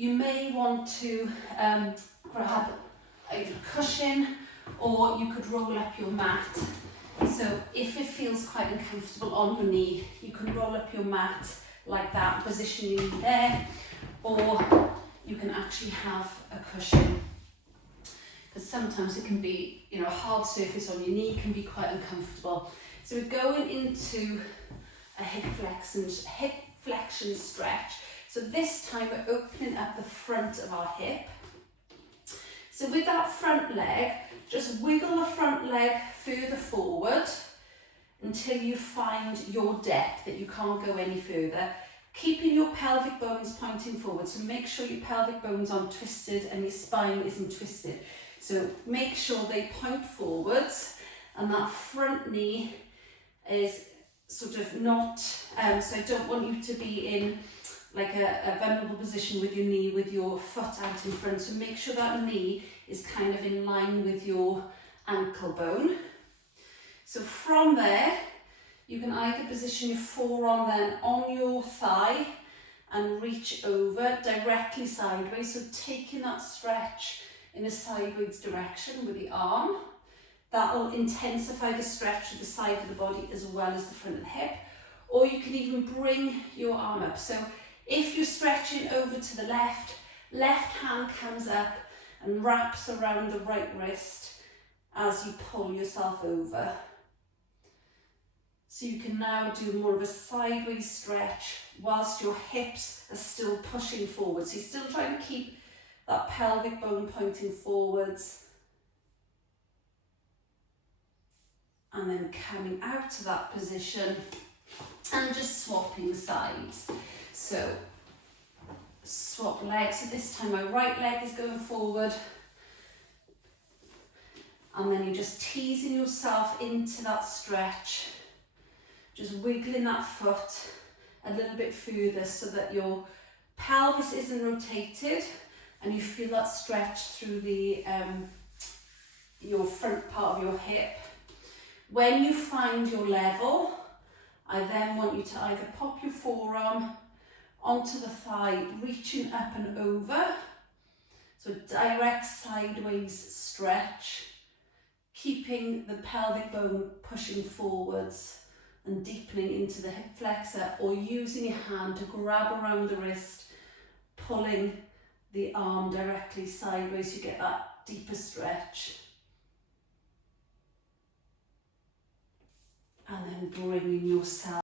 you may want to grab either a cushion, or you could roll up your mat. So if it feels quite uncomfortable on your knee, you can roll up your mat like that, position your knee there, or you can actually have a cushion. Because sometimes it can be, a hard surface on your knee can be quite uncomfortable. So we're going into a hip flexion stretch. So this time we're opening up the front of our hip. So with that front leg, just wiggle the front leg further forward until you find your depth, that you can't go any further. Keeping your pelvic bones pointing forward, so make sure your pelvic bones aren't twisted and your spine isn't twisted. So make sure they point forwards, and that front knee is sort of not, so I don't want you to be in like a vulnerable position with your knee, with your foot out in front. So make sure that knee is kind of in line with your ankle bone. So from there, you can either position your forearm then on your thigh and reach over directly sideways. So taking that stretch in a sideways direction with the arm. That will intensify the stretch to the side of the body as well as the front of the hip. Or you can even bring your arm up. So if you're stretching over to the left hand comes up and wraps around the right wrist as you pull yourself over. So you can now do more of a sideways stretch whilst your hips are still pushing forward. So you're still trying to keep that pelvic bone pointing forwards. And then coming out to that position and just swapping sides. So swap legs. So this time my right leg is going forward. And then you're just teasing yourself into that stretch. Just wiggling that foot a little bit further so that your pelvis isn't rotated and you feel that stretch through the your front part of your hip. When you find your level, I then want you to either pop your forearm onto the thigh, reaching up and over. So direct sideways stretch, keeping the pelvic bone pushing forwards and deepening into the hip flexor, or using your hand to grab around the wrist, pulling the arm directly sideways, you get that deeper stretch. And then bringing yourself